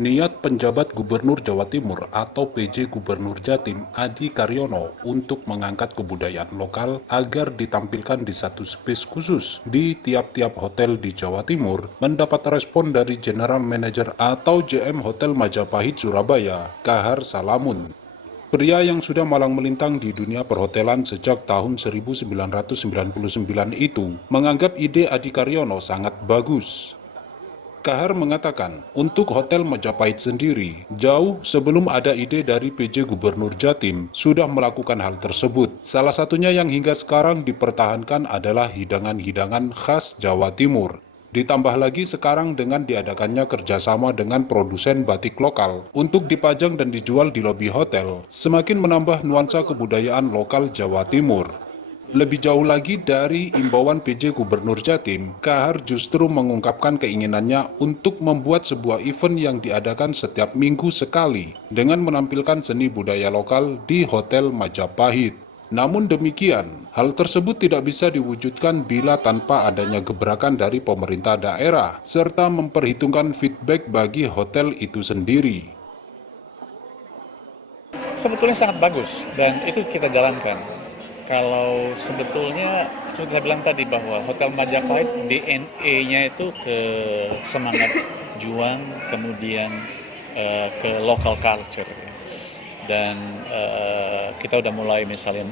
Niat penjabat Gubernur Jawa Timur atau PJ Gubernur Jatim Adi Karyono untuk mengangkat kebudayaan lokal agar ditampilkan di satu space khusus di tiap-tiap hotel di Jawa Timur mendapat respon dari General Manager atau JM Hotel Majapahit Surabaya, Kahar Salamun. Pria yang sudah malang melintang di dunia perhotelan sejak tahun 1999 itu menganggap ide Adi Karyono sangat bagus. Kahar mengatakan, untuk Hotel Majapahit sendiri, jauh sebelum ada ide dari PJ Gubernur Jatim, sudah melakukan hal tersebut. Salah satunya yang hingga sekarang dipertahankan adalah hidangan-hidangan khas Jawa Timur. Ditambah lagi sekarang dengan diadakannya kerjasama dengan produsen batik lokal untuk dipajang dan dijual di lobi hotel, semakin menambah nuansa kebudayaan lokal Jawa Timur. Lebih jauh lagi dari imbauan PJ Gubernur Jatim, Kahar justru mengungkapkan keinginannya untuk membuat sebuah event yang diadakan setiap minggu sekali dengan menampilkan seni budaya lokal di Hotel Majapahit. Namun demikian, hal tersebut tidak bisa diwujudkan bila tanpa adanya gebrakan dari pemerintah daerah, serta memperhitungkan feedback bagi hotel itu sendiri. Sebetulnya sangat bagus dan itu kita jalankan. Kalau sebetulnya seperti saya bilang tadi bahwa Hotel Majapahit DNA-nya itu ke semangat juang, kemudian ke local culture. Dan kita udah mulai misalnya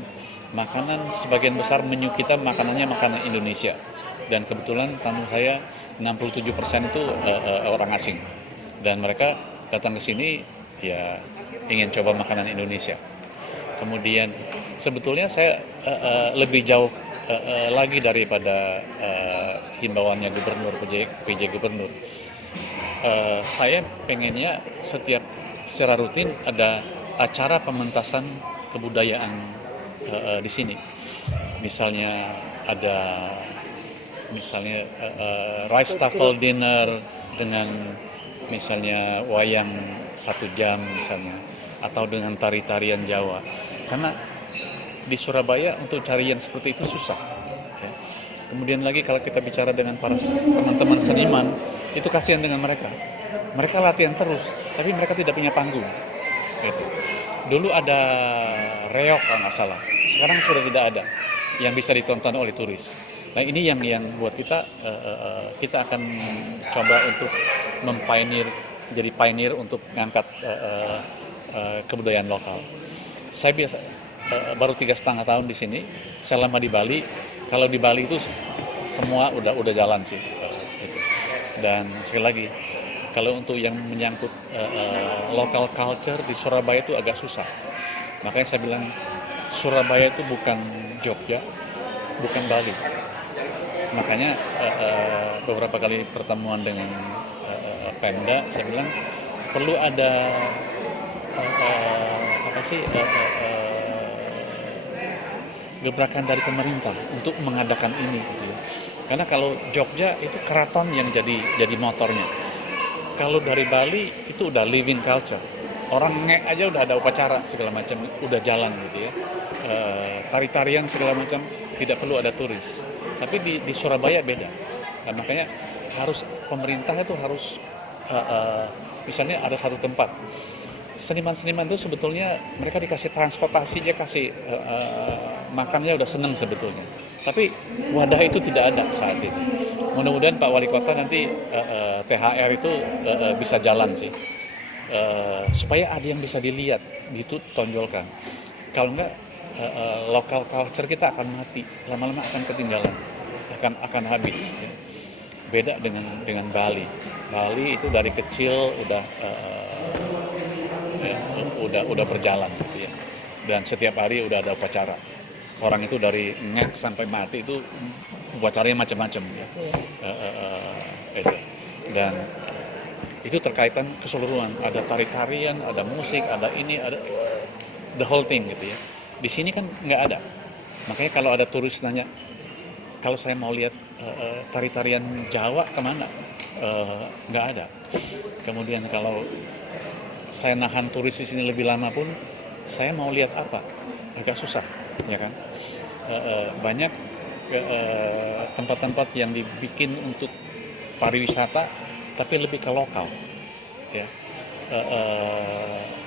makanan, sebagian besar menu kita makanannya makanan Indonesia. Dan kebetulan tamu saya 67% itu orang asing. Dan mereka datang ke sini ya ingin coba makanan Indonesia. Kemudian sebetulnya saya lebih jauh lagi daripada himbauannya gubernur, PJ gubernur. Saya pengennya secara rutin ada acara pementasan kebudayaan di sini. Misalnya ada rice tafel dinner dengan misalnya wayang 1 jam misalnya, atau dengan tari-tarian Jawa. Karena di Surabaya untuk cari yang seperti itu susah. Ya. Kemudian lagi kalau kita bicara dengan para teman-teman seniman, itu kasihan dengan mereka. Mereka latihan terus, tapi mereka tidak punya panggung. Gitu. Dulu ada reok kalau nggak salah, sekarang sudah tidak ada yang bisa ditonton oleh turis. Nah ini yang buat kita akan coba untuk jadi pioneer untuk mengangkat kebudayaan lokal. Saya baru 3,5 tahun di sini. Saya lama di Bali. Kalau di Bali itu semua udah jalan sih. Gitu. Dan sekali lagi, kalau untuk yang menyangkut local culture di Surabaya itu agak susah. Makanya saya bilang Surabaya itu bukan Jogja, bukan Bali. Makanya beberapa kali pertemuan dengan Pemda, saya bilang perlu ada gebrakan dari pemerintah untuk mengadakan ini gitu ya. Karena kalau Jogja itu keraton yang jadi motornya. Kalau dari Bali itu udah living culture. Orang ngek aja udah ada upacara segala macam, udah jalan gitu ya. Tari-tarian segala macam tidak perlu ada turis. Tapi di Surabaya beda. Nah, makanya pemerintah itu harus misalnya ada satu tempat. Seniman-seniman itu sebetulnya mereka dikasih transportasi, dia kasih makannya udah seneng sebetulnya. Tapi wadah itu tidak ada saat ini. Mudah-mudahan Pak Wali Kota nanti THR itu bisa jalan sih. Supaya ada yang bisa dilihat, gitu tonjolkan. Kalau enggak, local culture kita akan mati, lama-lama akan ketinggalan, akan habis. Ya. Beda dengan Bali. Bali itu dari kecil udah berjalan gitu ya. Dan setiap hari udah ada upacara. Orang itu dari ngek sampai mati itu upacaranya macam-macam ya. Dan itu terkaitan keseluruhan. Ada tari-tarian, ada musik, ada ini, ada the whole thing gitu ya. Di sini kan nggak ada. Makanya kalau ada turis nanya, kalau saya mau lihat tari-tarian Jawa kemana? Nggak ada. Kemudian kalau saya nahan turis di sini lebih lama pun, saya mau lihat apa? Agak susah, ya kan? Banyak tempat-tempat yang dibikin untuk pariwisata, tapi lebih ke lokal, ya.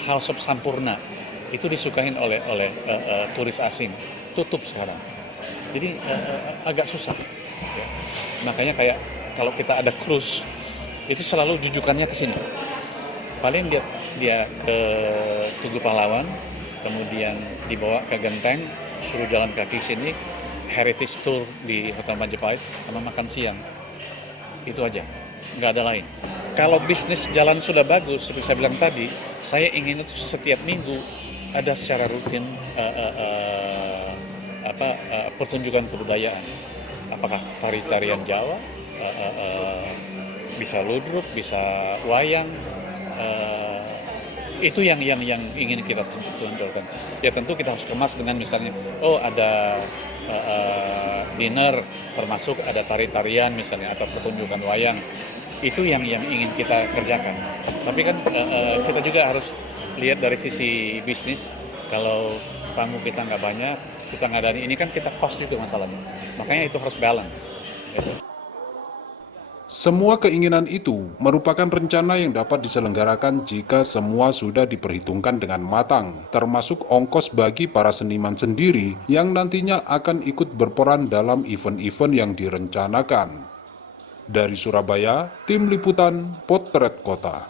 House of Sampurna itu disukain oleh turis asing, tutup sekarang. Jadi agak susah. Ya. Makanya kayak kalau kita ada cruise itu selalu jujukannya ke sini. Paling dia ke Tugu Pahlawan, kemudian dibawa ke Genteng, suruh jalan kaki sini, heritage tour di Hotel Majapahit, sama makan siang. Itu aja, nggak ada lain. Kalau bisnis jalan sudah bagus, seperti saya bilang tadi, saya ingin itu setiap minggu ada secara rutin pertunjukan kebudayaan. Apakah tarian Jawa, bisa ludruk, bisa wayang, itu yang ingin kita tunjukkan. Ya tentu kita harus kemas dengan misalnya, oh ada dinner, termasuk ada tari-tarian misalnya atau pertunjukan wayang. Itu yang ingin kita kerjakan. Tapi kan kita juga harus lihat dari sisi bisnis. Kalau tamu kita nggak banyak, kita ngadain ini kan kita cost itu masalahnya. Makanya itu harus balance. Gitu. Semua keinginan itu merupakan rencana yang dapat diselenggarakan jika semua sudah diperhitungkan dengan matang, termasuk ongkos bagi para seniman sendiri yang nantinya akan ikut berperan dalam event-event yang direncanakan. Dari Surabaya, Tim Liputan Potret Kota.